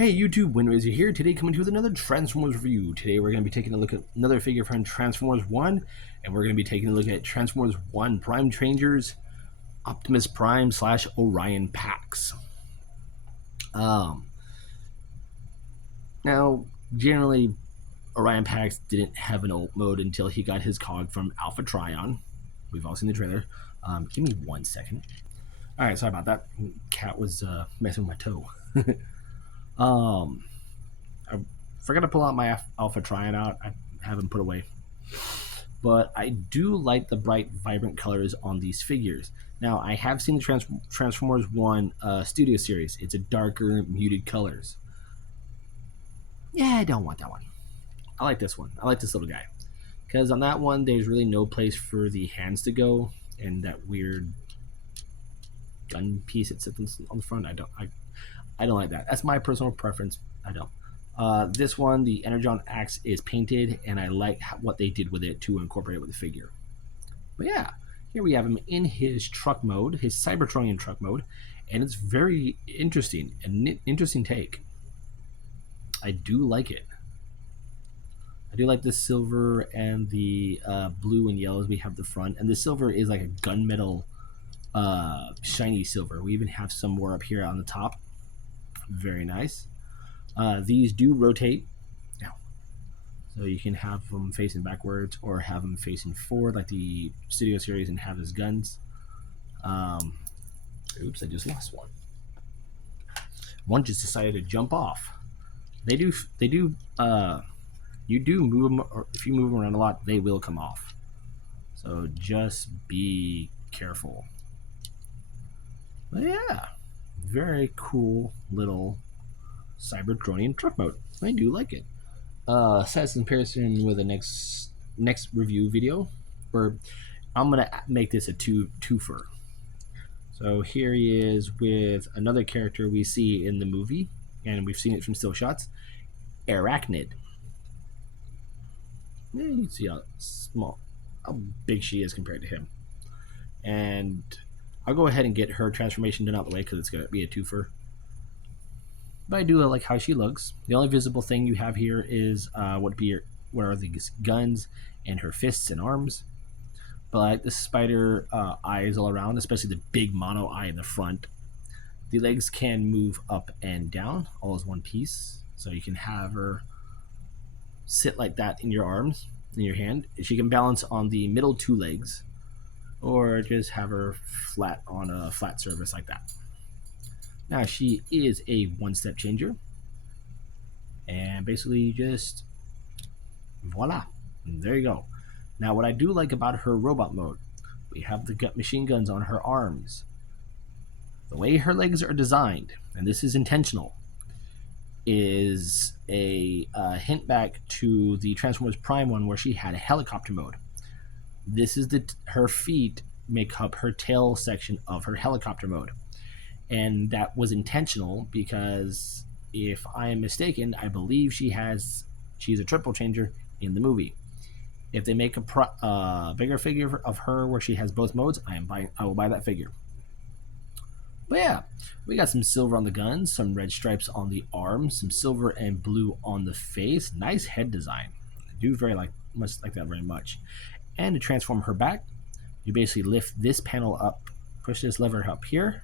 Hey YouTube, Wind Razor here. Today coming to you with another Transformers review. Today we're going to be taking a look at another figure from Transformers 1, and we're going to be taking a look at Transformers 1 Prime Changers, Optimus Prime / Orion Pax. Now, generally, Orion Pax didn't have an ult mode until he got his cog from Alpha Trion. We've all seen the trailer. Give me 1 second. Alright, sorry about that. Cat was messing with my toe. I forgot to pull out my Alpha Trion out. I haven't put away. But I do like the bright, vibrant colors on these figures. Now, I have seen the Transformers 1 Studio Series. It's a darker, muted colors. Yeah, I don't want that one. I like this one. I like this little guy. Because on that one, there's really no place for the hands to go. And that weird gun piece that sits on the front. I don't like that. That's my personal preference. I don't. This one, the Energon axe is painted, and I like what they did with it to incorporate it with the figure. But yeah, here we have him in his truck mode, his Cybertronian truck mode, and it's very interesting, an interesting take. I do like it. I do like the silver and the blue and yellows we have the front, and the silver is like a gunmetal shiny silver. We even have some more up here on the top. Very nice. These do rotate now, so you can have them facing backwards or have them facing forward like the Studio Series and have his guns. Oops, I just lost one. One just decided to jump off. You do move them, or if you move them around a lot, they will come off. So just be careful. But yeah, very cool little Cybertronian truck mode. I do like it. Set in comparison with the next review video, where I'm gonna make this a twofer. So here he is with another character we see in the movie, and we've seen it from still shots, Arachnid. Yeah, you can see how big she is compared to him. And I'll go ahead and get her transformation done out of the way because it's gonna be a twofer. But I do like how she looks. The only visible thing you have here is what are these guns and her fists and arms. But I like the spider eyes all around, especially the big mono eye in the front. The legs can move up and down, all as one piece. So you can have her sit like that in your arms, in your hand. She can balance on the middle two legs, or just have her flat on a flat surface like that. Now, she is a one-step changer, and basically just voila, and there you go. Now, what I do like about her robot mode, we have the machine guns on her arms. The way her legs are designed, and this is intentional, is a hint back to the Transformers Prime one where she had a helicopter mode. This is her feet make up her tail section of her helicopter mode. And that was intentional because, if I am mistaken, I believe she's a triple changer in the movie. If they make a bigger figure of her where she has both modes, I will buy that figure. But yeah, we got some silver on the guns, some red stripes on the arms, some silver and blue on the face. Nice head design. I do much like that very much. And to transform her back, you basically lift this panel up, push this lever up here.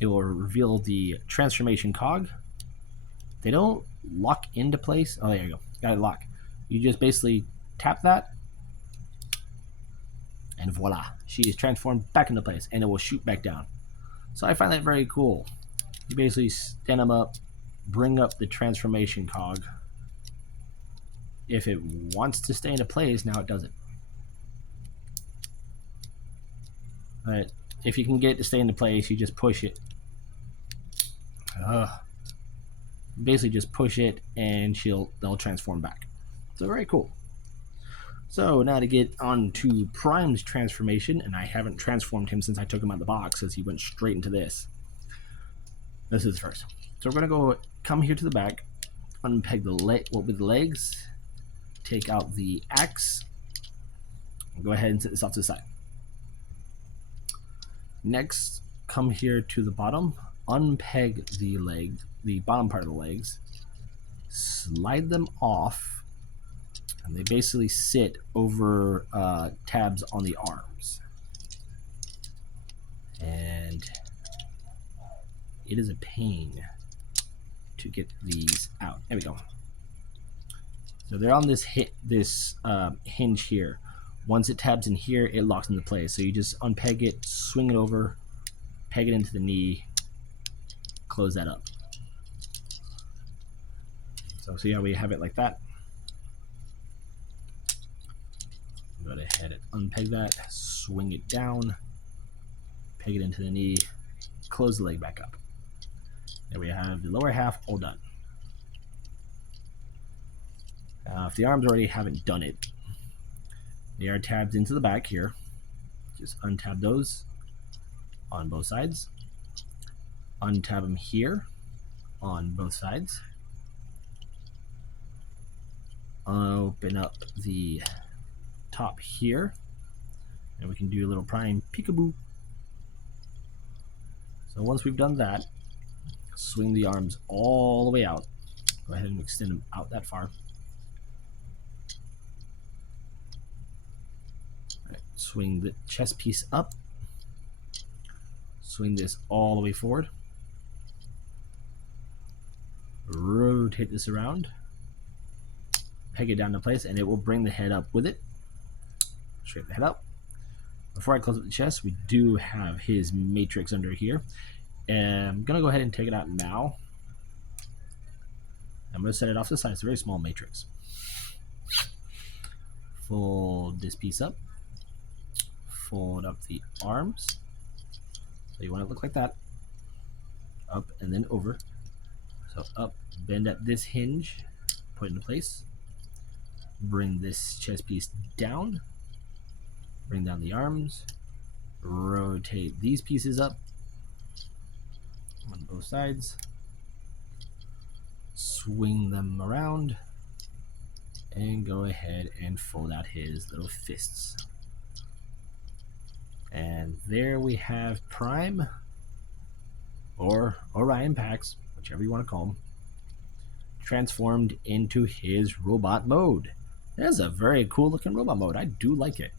It will reveal the transformation cog. They don't lock into place. Oh, there you go. Got it locked. You just basically tap that, and voila. She is transformed back into place, and it will shoot back down. So I find that very cool. You basically stand them up, bring up the transformation cog. If it wants to stay into place, now it doesn't. But if you can get it to stay into place, you just push it. Basically just push it and they'll transform back. So very cool. So now to get on to Prime's transformation, and I haven't transformed him since I took him out of the box, as he went straight into this. This is first. So we're gonna come here to the back, unpeg the legs, take out the axe, and go ahead and set this off to the side. Next, come here to the bottom, unpeg the bottom part of the legs, slide them off, and they basically sit over tabs on the arms. And it is a pain to get these out. There we go. So they're on this hinge here. Once it tabs in here, it locks into place. So you just unpeg it, swing it over, peg it into the knee, close that up. So see how we have it like that? Go ahead and unpeg that, swing it down, peg it into the knee, close the leg back up. There we have the lower half all done. If the arms already haven't done it, they are tabbed into the back here. Just untab those on both sides. Untab them here on both sides. Open up the top here, and we can do a little prime peekaboo. So once we've done that, swing the arms all the way out. Go ahead and extend them out that far. Right, swing the chest piece up. Swing this all the way forward. Rotate this around. Peg it down to place, and it will bring the head up with it. Straighten the head up. Before I close up the chest, we do have his matrix under here. And I'm going to go ahead and take it out now. I'm going to set it off to the side. It's a very small matrix. Fold this piece up. Fold up the arms. So you want it to look like that. Up and then over. So up, bend at this hinge, put it into place. Bring this chest piece down. Bring down the arms. Rotate these pieces up on both sides. Swing them around. And go ahead and fold out his little fists. And there we have Prime, or Orion Pax, whichever you want to call him, transformed into his robot mode. That's a very cool looking robot mode. I do like it.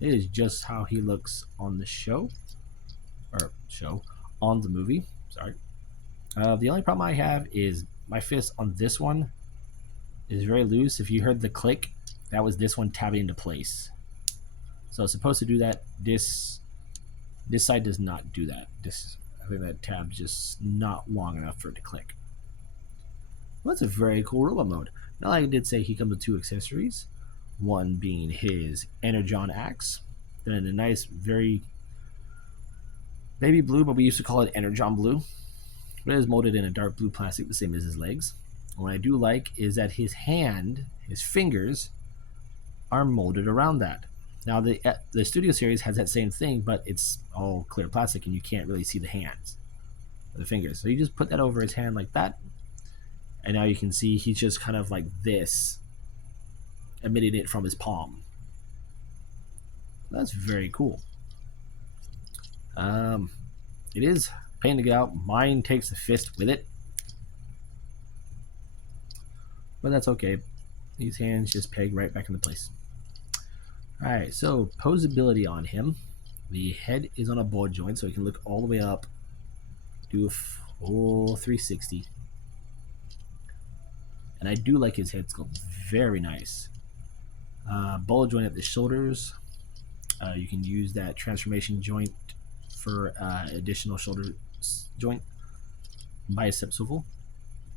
It is just how he looks on the on the movie. Sorry. The only problem I have is my fist on this one is very loose. If you heard the click, that was this one tabbing into place. So it's supposed to do that. This side does not do that. I think that tab's just not long enough for it to click. Well, that's a very cool robot mode. Now, I did say he comes with 2 accessories. One being his Energon axe. Then a nice, very baby blue, but we used to call it Energon blue. But it is molded in a dark blue plastic, the same as his legs. And what I do like is that his fingers, are molded around that. Now, the Studio Series has that same thing, but it's all clear plastic, and you can't really see the hands or the fingers. So you just put that over his hand like that, and now you can see he's just kind of like this, emitting it from his palm. That's very cool. It is a pain to get out. Mine takes the fist with it, but that's okay. These hands just peg right back into place. Alright, so posability on him. The head is on a ball joint, so he can look all the way up, do a full 360. And I do like his head sculpt, very nice. Ball joint at the shoulders. You can use that transformation joint for additional shoulder joint. Bicep swivel.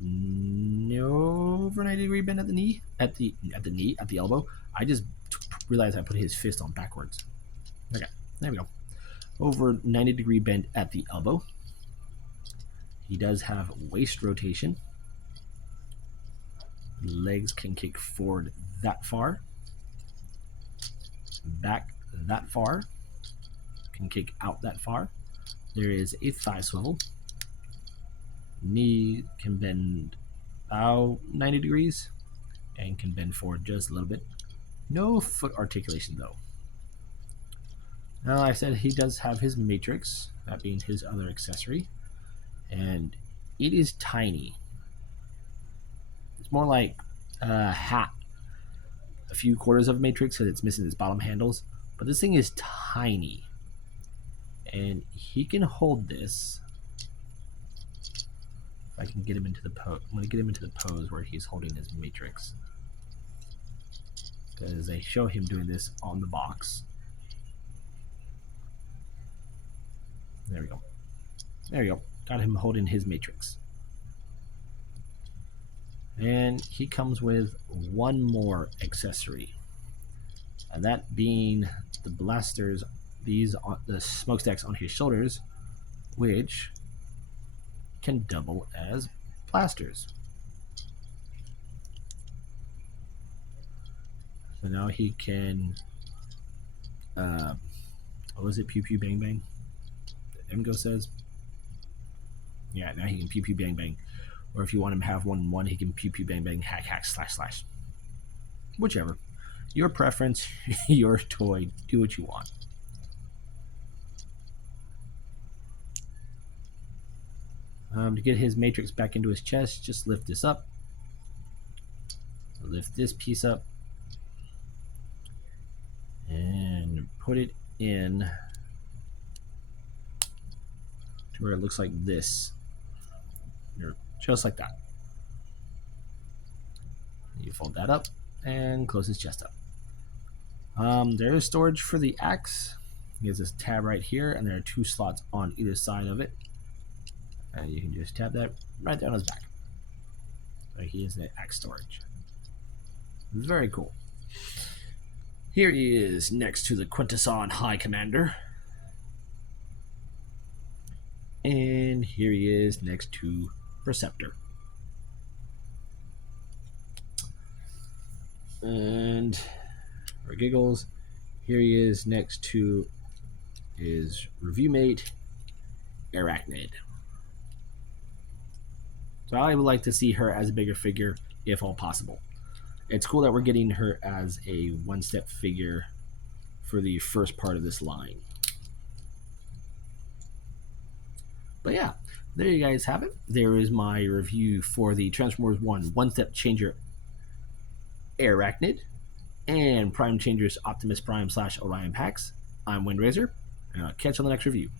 No over 90-degree bend at the knee, at the elbow. I just realized I put his fist on backwards. Okay, there we go. Over 90-degree bend at the elbow. He does have waist rotation. Legs can kick forward that far. Back that far. Can kick out that far. There is a thigh swivel. Knee can bend out 90 degrees and can bend forward just a little bit. No foot articulation though. Now, I said he does have his matrix, that being his other accessory. and it is tiny. It's more like a few quarters of a matrix because it's missing its bottom handles. But this thing is tiny, and he can hold this. If I can get him into the pose, I'm going to get him into the pose where he's holding his matrix, because they show him doing this on the box. There we go. There we go. Got him holding his matrix. And he comes with one more accessory, and that being the blasters, the smokestacks on his shoulders, which can double as blasters. So now he can, what was it, pew pew bang bang? Emgo says. Yeah, now he can pew pew bang bang. Or if you want him to have 1-1, he can pew pew bang bang, hack hack, slash slash. Whichever. Your preference, your toy, do what you want. To get his matrix back into his chest, just lift this up. Lift this piece up. And put it in to where it looks like this. Just like that. You fold that up and close his chest up. There is storage for the axe. He has this tab right here, and there are 2 slots on either side of it. And you can just tap that right there on his back. So he has the axe storage. It's very cool. Here he is next to the Quintesson High Commander. And here he is next to Perceptor. And for giggles, here he is next to his review mate, Arachnid. So I would like to see her as a bigger figure, if all possible. It's cool that we're getting her as a one-step figure for the first part of this line. But yeah, there you guys have it. There is my review for the Transformers 1 One-Step Changer Arachnid and Prime Changers Optimus Prime / Orion Pax. I'm Windrazer, and I'll catch you on the next review.